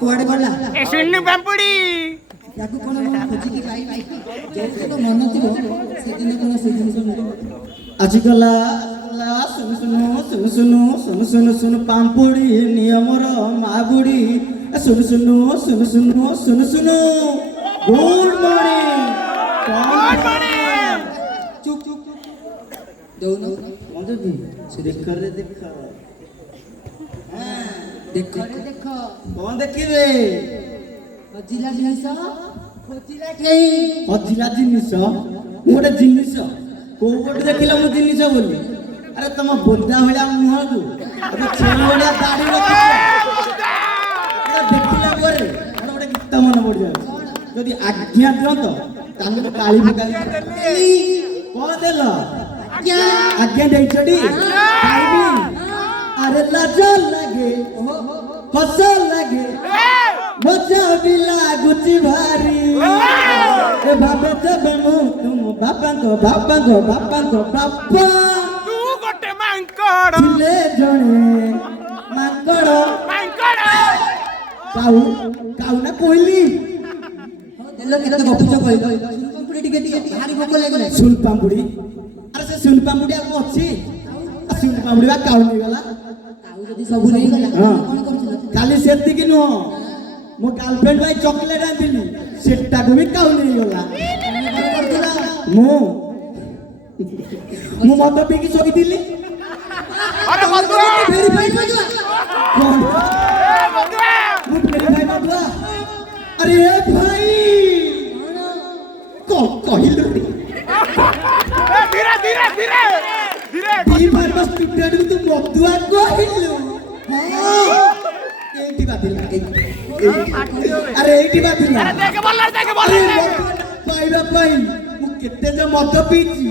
କୁଆଡେ ଗଲା ଏ ସୁନୁ ପାମ୍ପୁଡି ତାକୁ କଣ ମୁଁ ଖୋଜିକି ପାଇବି ଯୋଉଦିନ ମନ ଥିବ ସେଦିନ କଣ ସେ ଜିନିଷ ମିଳିବ ଆଜି ଗଲା ସୁନୁ ସୁନୁ ସୁନୁ ସୁନୁ ସୁନୁ ସୁନୁ ସୁନୁ ପାମ୍ପୁଡି ନିୟମର ମା ବୁଢୀ ସୁନୁ ସୁନୁ ସୁନୁ ସୁନୁ ସୁନୁ ସୁନୁ ଗୁଡ ମର୍ଣ୍ଣିଂ ଚୁପ ଚୁପ ଦଉନ କଣ ଯଦି ସେ ଦେଖରେ ଦେଖ ଦେଖ ଦେଖ କଣ ଦେଖିବେ ହଜିଲା ଜିନିଷ ହଜିଲା ଜିନିଷ ଗୋଟେ ଜିନିଷ କୋଉ ଗୋଟେ ଦେଖିଲା ମୁଁ ଜିନିଷ ବୋଲି ଆରେ ତମ ବୋଦା ଭଳିଆ ମୁହଁକୁ ଛେଳି ଭଳିଆ ଦାଢି ଦେଖିଲା ପରେ ଗୋଟେ ଗୀତ ମନେ ପଡିଯାଉଛି ଯଦି ଆଜ୍ଞା ଦିଅନ୍ତ ତାହେଲେ କାଳି ପକାଇ କଣ ଦେଲ ଆଜ୍ଞା ଦେଇଛଟି ଆରେ ଲାଜ ଲାଗେ ହସ ଲାଗେ ମଜା ବି ଲାଗୁଛି ଭାରି ଏ ଭାବେ ଯେବେ ମୁଁ ତୁମ ବାପାଙ୍କ ବାପାଙ୍କ ବାପାଙ୍କ ବାପା ତୁ ଗୋଟେ ମାଙ୍କଡ ଥିଲେ ଜଣେ ମାଙ୍କଡ କାଉ କାଉ ନା କୋଇଲି କେତେ ଗପୁଛ କହିଲ ଟିକେ ଟିକେ ଭାରି ଭୋକ ଲାଗିଲା ସୁନ ପାମ୍ପୁଡି ଆରେ ସେ ସୁନ ପାମ୍ପୁଡି ଆଉ ଅଛି ସୁନ ପାମ୍ପୁଡି ବା କାଉ ନେଇଗଲା କାଉ ଯଦି ସବୁ ନେଇଗଲା କଣ କରୁଥିଲ ଖାଲି ସେତିକି ନୁହଁ ମୋ ଗାର୍ଲଫ୍ରେଣ୍ଡ ପାଇଁ ଚକଲେଟ ଆଣିଥିଲି ସେଟାକୁ ବି କାଉ ନେଇଗଲା ମୁଁ ମଦ ପିଇକି ଶୋଇଥିଲି ଆରେ ମଧୁଆ अरे भाई कौन कहिलु धीरे धीरे धीरे धीरे दी बार बस टुटेड तू मधुआ कहिलु हां एटी बातिला अरे एटी बातिला अरे देख बोल पाइबा पाई मु केते जे मद पीची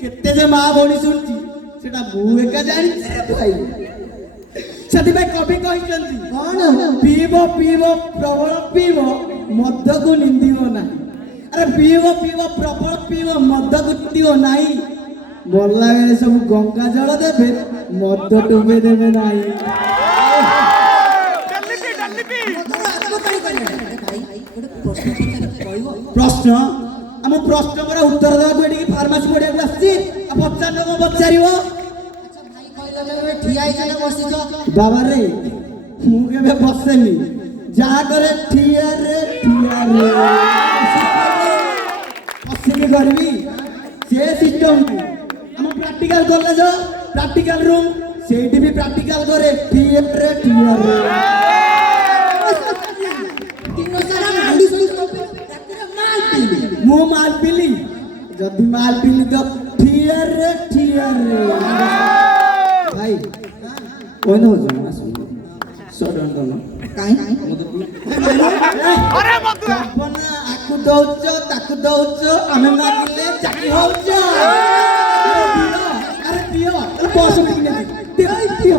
केते जे मां भोणी सुनची सेटा मु एका जानि रे भाई सदी भाई कभी कहिसंती कोन पीबो पीबो प्रबल पीबो मद को निंदिबो ना अरे पीबो पीबो प्रबल पीबो मद को निंदिबो नाही बोलला बेले सब गंगा जल देबे मद डुबे देबे नाही जल्दी प्रश्न हम प्रश्न पर उत्तर देबा बेडी फार्मेसी पढ़िया आसी पचार को पचारिबो बाबा रे मु केबे बसेनी जा करे ठिया रे बसिकी करबी से सिस्टम हम प्रैक्टिकल कॉलेज प्रैक्टिकल रूम सेठी भी प्रैक्टिकल करे ठिया रे तीनो सारा मांडी सुन मु माल पीली जदी माल पीली तो ठिया रे भाई कोन हो जाना सुन सडन दन काई अरे मधुआ अपना आकु दउच ताकु दउच आमे मागिले जाकी होउच अरे दियो बस बिकने दियो